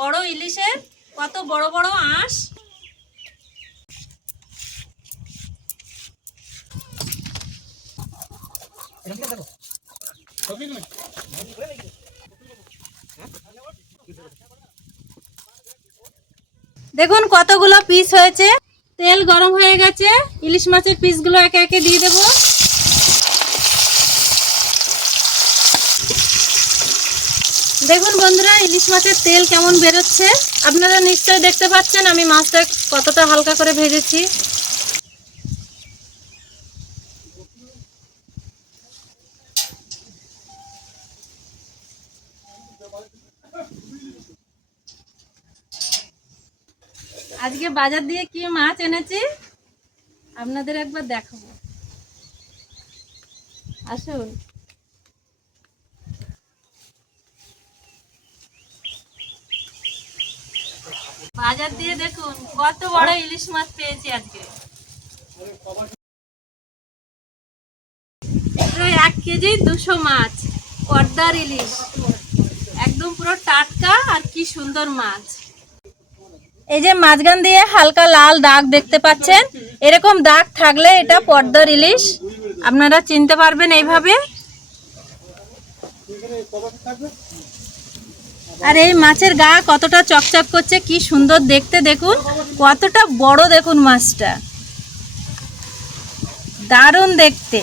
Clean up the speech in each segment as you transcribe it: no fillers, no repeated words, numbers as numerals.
বড় ইলিশের কত বড় বড় আঁশ। দেখুন কতগুলো পিস হয়েছে। তেল গরম হয়ে গেছে, ইলিশ মাছের পিসগুলো একে একে দিয়ে দেব। দেখুন বন্ধুরা, ইলিশ মাছের তেল কেমন বেরোচ্ছে। আপনারা নিশ্চয়ই দেখতে পাচ্ছেন আমি মাছটা কতটা হালকা করে ভেজেছি। আজকে বাজার দিয়ে কি মাছ এনেছি আপনাদের একবার দেখাবো, আসুন। বাজার দিয়ে দেখুন কত বড় ইলিশ মাছ পেয়েছি আজকে। 1 কেজি 200 মাছ, পদ্মার ইলিশ, একদম পুরো টাটকা আর কি সুন্দর মাছ। এই যে মাঝখান দিয়ে হালকা লাল দাগ দেখতে পাচ্ছেন, এরকম দাগ থাকলে এটা পদ্মার ইলিশ, আপনারা চিনতে পারবেন এইভাবে। আর এই মাছের গা কতটা চকচক করছে, কি সুন্দর দেখতে। দেখুন কতটা বড়, দেখুন মাছটা দারুণ দেখতে।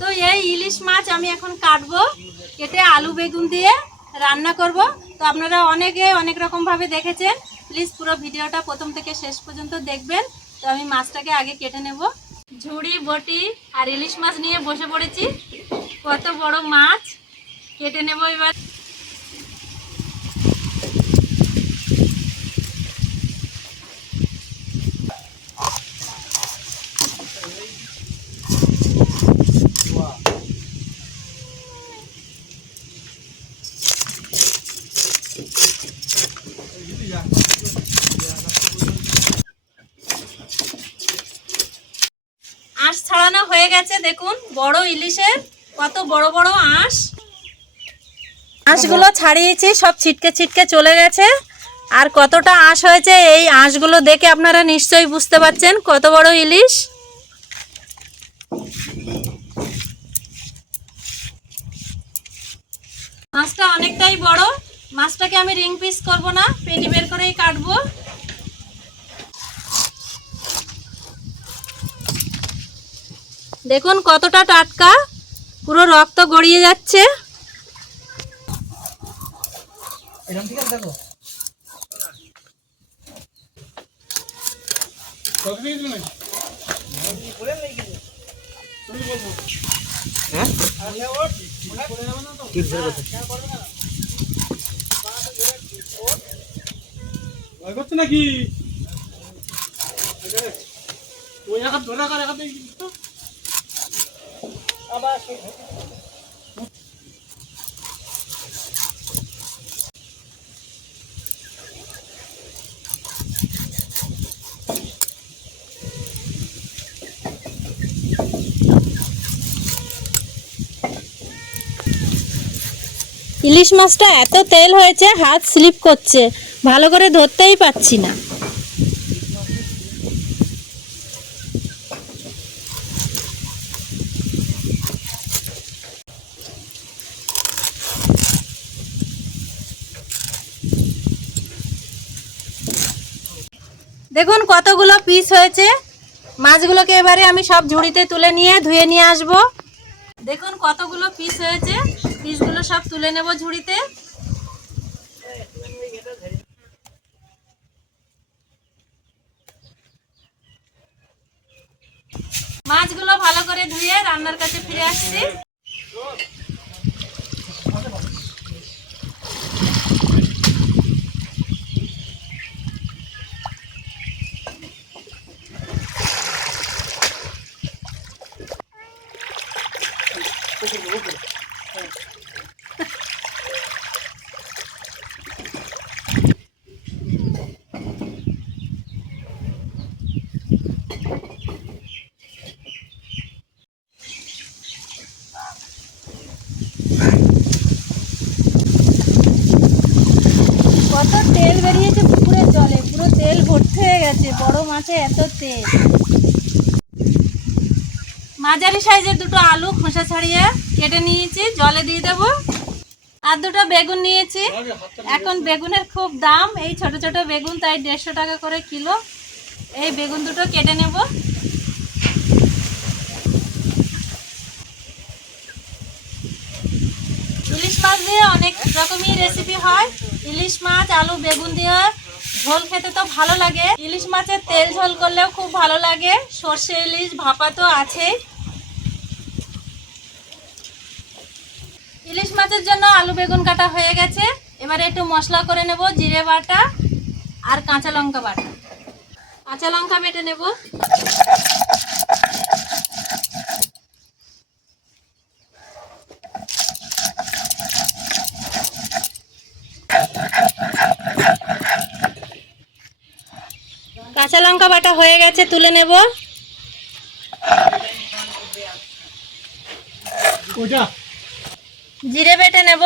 তো এই ইলিশ মাছ আমি এখন কাটবো, কেটে আলু বেগুন দিয়ে রান্না করব। তো আপনারা অনেকে অনেক রকম ভাবে দেখেছেন, প্লিজ পুরো ভিডিওটা প্রথম থেকে শেষ পর্যন্ত দেখবেন। তো আমি মাছটাকে আগে কেটে নেব। ঝুড়ি বটি আর ইলিশ মাছ নিয়ে বসে পড়েছি। কত বড় মাছ কেটে নেব এবার। আঁশ ছাড়ানো হয়ে গেছে, দেখুন বড় ইলিশের কত বড় বড় আঁশ। আঁশগুলো ছাড়িয়েছি, সব ছিটকে ছিটকে চলে গেছে। আর কতটা আঁশ হয়েছে এই আঁশগুলো দেখে আপনারা নিশ্চয়ই বুঝতে পারছেন কত বড় ইলিশ। মাছটা অনেকটাই বড়, মাছটাকে আমি রিং পিস করব না, পেটি বের করেই কাটবো। দেখুন কতটা টাটকা, পুরো রক্ত গড়িয়ে যাচ্ছে। নাকি ইলিশ মাছটা এত তেল হয়েছে হাত স্লিপ করছে, ভালো করে ধরতেই পাচ্ছি না। দেখুন কতগুলো পিস হয়েছে। মাছগুলোকে এবারে আমি সব ঝুড়িতে তুলে নিয়ে ধুয়ে নিয়ে আসব। দেখুন কতগুলো পিস হয়েছে, পিসগুলো সব তুলে নেব ঝুড়িতে। মাছগুলো ভালো করে ধুয়ে রান্নার কাছে ফিরে আসছি। হয়ে গেছে, বড় মাছে এত তেল। মাঝারি সাইজের দুটো আলু খোসা ছাড়িয়ে কেটে নিয়েছি, জলে দিয়ে দেব। আর দুটো বেগুন নিয়েছি। এখন বেগুনের খুব দাম, এই ছোট ছোট বেগুন, তাই 150 টাকা করে কিলো। এই বেগুন দুটো কেটে নেব। ইলিশ মাছ দিয়ে অনেক রকমই রেসিপি হয়। ইলিশ মাছ আলু বেগুন দিয়ে ঝোল খেতে তো ভালো লাগে, ইলিশ মাছের তেল ঝোল করলেও খুব ভালো লাগে। সর্ষে ইলিশ ভাপা তো আছেই। ইলিশ মাছের জন্য আলু বেগুন কাটা হয়ে গেছে। এবারে একটু মশলা করে নেব, জিরে বাটা আর কাঁচা লঙ্কা বাটা। কাঁচা লঙ্কা বেটে নেব। কাঁচা লঙ্কা বাটা হয়ে গেছে, তুলে নেব। জিরে বেটে নেব।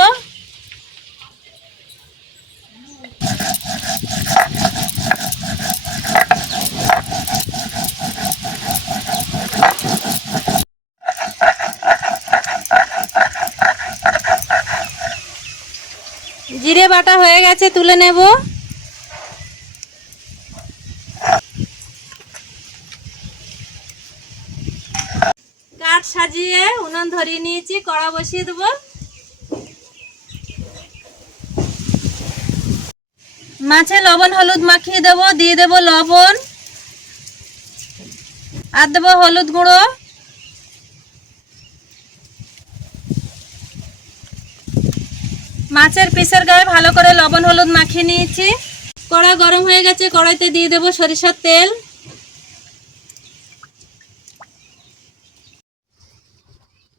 জিরে বাটা হয়ে গেছে, তুলে নেব। কাঠ সাজিয়ে উনুন ধরিয়ে নিয়েছি, কড়া বসিয়ে দেবো। মাছে লবণ হলুদ মাখিয়ে দেবো, দিয়ে দেবো লবণ আর দেবো হলুদ গুঁড়ো। মাছের পিসের গায়ে ভালো করে লবণ হলুদ মাখিয়ে নিয়েছি। কড়া গরম হয়ে গেছে, কড়াইতে দিয়ে দেবো সরিষার তেল।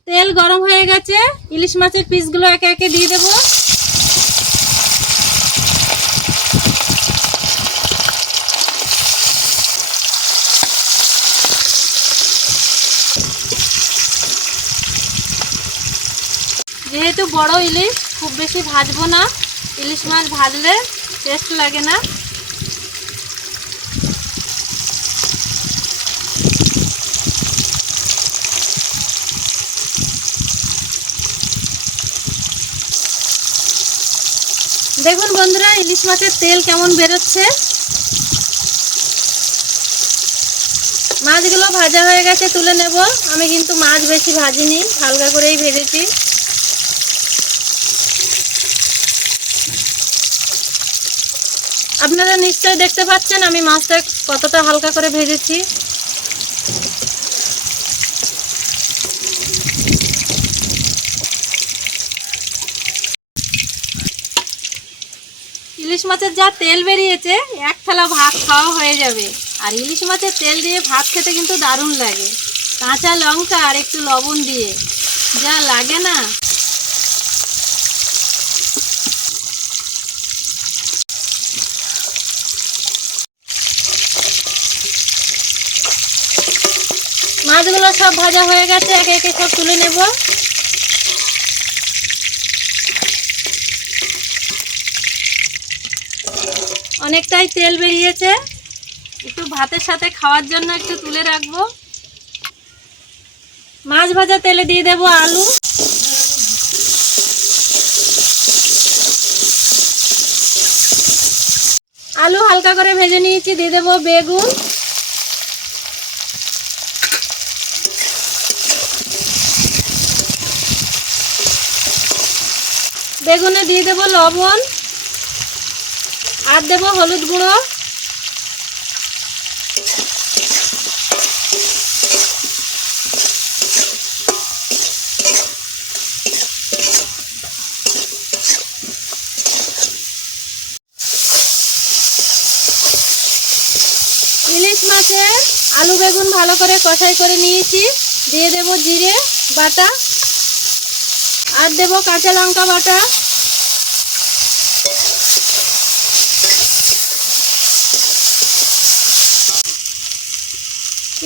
তেল গরম হয়ে গেছে, ইলিশ মাছের পিসগুলো একে একে দিয়ে দেবো। যেহেতু বড় ইলিশ, খুব বেশি ভাজবো না, ইলিশ মাছ ভাজলে টেস্ট লাগে না। দেখুন বন্ধুরা, ইলিশ মাছের তেল কেমন বেরোচ্ছে। মাছগুলো ভাজা হয়ে গেছে, তুলে নেব। আমি কিন্তু মাছ বেশি ভাজিনি, হালকা করেই ভেজেছি। আপনারা নিশ্চয়ই দেখতে পাচ্ছেন আমি মাছটা কতটা হালকা করে ভেজেছি। ইলিশ মাছের যা তেল বেরিয়েছে, এক থালা ভাত খাওয়া হয়ে যাবে। আর ইলিশ মাছের তেল দিয়ে ভাত খেতে কিন্তু দারুণ লাগে, কাঁচা লঙ্কা আর একটু লবণ দিয়ে যা লাগে না। মাছগুলো সব ভাজা হয়ে গেছে, একে একে সব তুলে নেব। অনেকটাই তেল বেরিয়েছে, একটু ভাতের সাথে খাওয়ার জন্য একটু তুলে রাখবো। মাছ ভাজা তেলে দিয়ে দেব আলু। আলু হালকা করে ভেজে নিয়েছি, দিয়ে দেব বেগুন। বেগুনে দিয়ে দেব লবণ আর দেব হলুদ গুঁড়ো। ইলিশ মাছের আলু বেগুন ভালো করে কষাই করে নিয়েছি, দিয়ে দেব জিরে বাটা আর দেব কাঁচা লঙ্কা বাটা।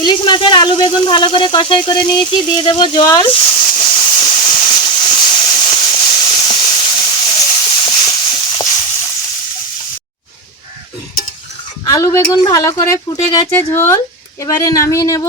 ইলিশ মাছের আলু বেগুন ভালো করে কষাই করে নিয়েছি, দিয়ে দেব জল। আলু বেগুন ভালো করে ফুটে গেছে ঝোল, এবারে নামিয়ে নেব।